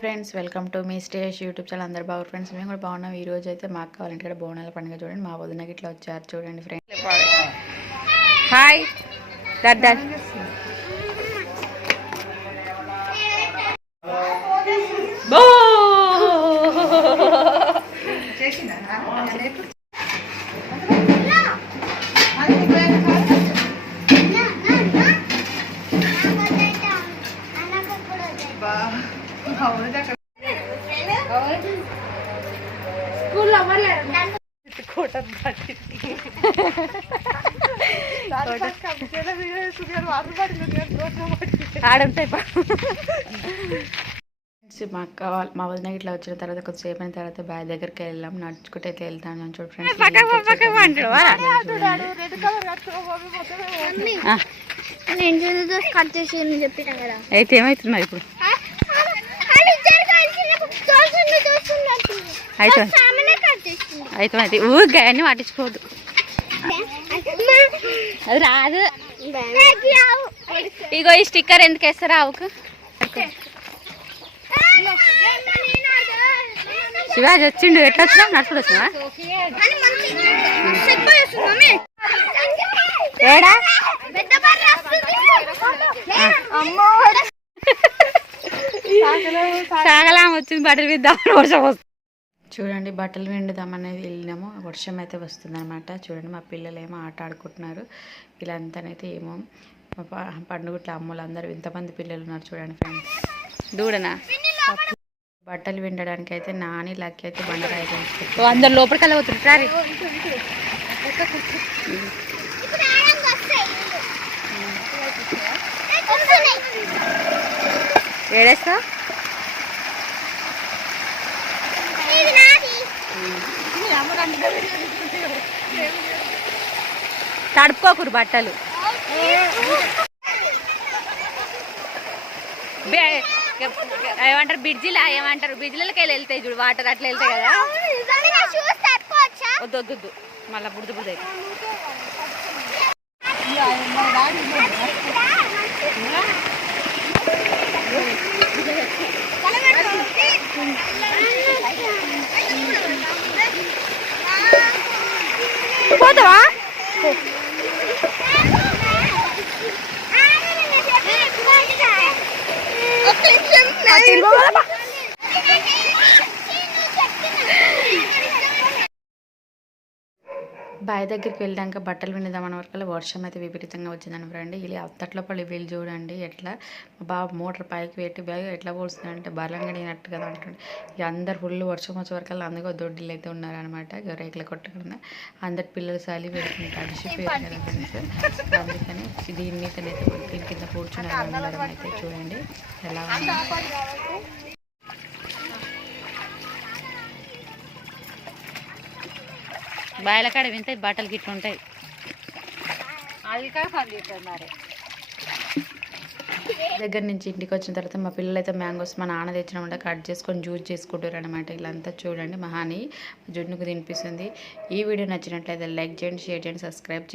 Friends welcome to me stage YouTube channel. అందరు బాగా friends, మేము కూడా బాగున్నాం. ఈ రోజు అయితే మాకు కావాలంటే ఇక్కడ బోనాల పండుగ చూడండి. మా వదినకి ఇట్లా వచ్చారు చూడండి ఫ్రెండ్స్. హాయ్ మా అక్క మా వదిన ఇట్లా వచ్చిన తర్వాత కొద్దిసేపు అయిన తర్వాత బ్యాగ్ దగ్గరికి వెళ్ళాం. నడుచుకుంటే అయితే వెళ్తాను చూడు ఫ్రెండ్స్. అయితే ఏమవుతుంది ఇప్పుడు? అయితే అయితే అయితే ఊరికే అన్నీ పట్టించుకోవద్దు, అది రాదు. ఇగో ఈ స్టిక్కర్ ఎందుకు వేస్తారా ఆవుకు? శివాజీ వచ్చిండు. ఎట్లా వచ్చినా నడుచుడు వచ్చినా? ఏడా సాగలా వచ్చింది. బట్టలు విద్దామని వర్షం వస్తుంది చూడండి. బట్టలు విండుదామనేది వెళ్ళినాము. వర్షం అయితే వస్తుంది అనమాట. చూడండి మా పిల్లలు ఏమో ఆట ఆడుకుంటున్నారు. వీళ్ళంతానైతే ఏమో పండుగట్ల అమ్మలు అందరూ ఇంతమంది పిల్లలు ఉన్నారు చూడండి ఫ్రెండ్స్. దూడనా బట్టలు విండడానికి అయితే నాని లక్కి అయితే బండరాయి చేసుకుంటారు. అందరు లోపలికి వెళ్ళి పోతుంటారు. ఏడేస్తా తడుపుకోకూరు బట్టలు. ఏమంటారు బ్రిడ్జిలా, ఏమంటారు బ్రిడ్జిలకి వెళ్ళి వెళ్తాయి చూడు వాటర్, అట్లా వెళ్తాయి కదా. వద్దు వద్దు వద్దు, మళ్ళీ బుడిద బుడిద అయితే. పోతావా? బావి దగ్గరికి వెళ్ళాక బట్టలు విందామన్న వరకు వర్షం అయితే విపరీతంగా వచ్చిందని ఫ్రెండ్. ఇలా అత్తట్లోపల్లి వీళ్ళు చూడండి ఎట్లా మా బాబు మోటార్ పైకి పెట్టి బ్యాగ్ ఎట్లా పోస్తుందంటే బలంగడినట్టు కదా అంటుండే. ఇక అందరు ఫుల్ వర్షం వచ్చే వరకు అందుకో దొడ్డిలు అయితే ఉన్నారనమాట. రేకుల కొట్టకుండా అందరి పిల్లలు సాలి పెడుతుంటే అడిచిపోయారు కదా ఫ్రెండ్స్. అందుకని దీని మీదనైతే దీని కింద కూర్చున్నారు అయితే చూడండి ఎలా ఉంది. బాయిల కాడ వింటే బట్టలు గిట్ల ఉంటాయి. దగ్గర నుంచి ఇంటికి వచ్చిన తర్వాత మా పిల్లలు అయితే మ్యాంగోస్ మా నాన్న తెచ్చినామంటే కట్ చేసుకొని జ్యూస్ చేసుకుంటారు అనమాట. ఇలాంతా చూడండి మా హాని జున్నుకు తినిపిస్తుంది. ఈ వీడియో నచ్చినట్లయితే లైక్ చేయండి, షేర్ చేయండి, సబ్స్క్రైబ్ చేయండి.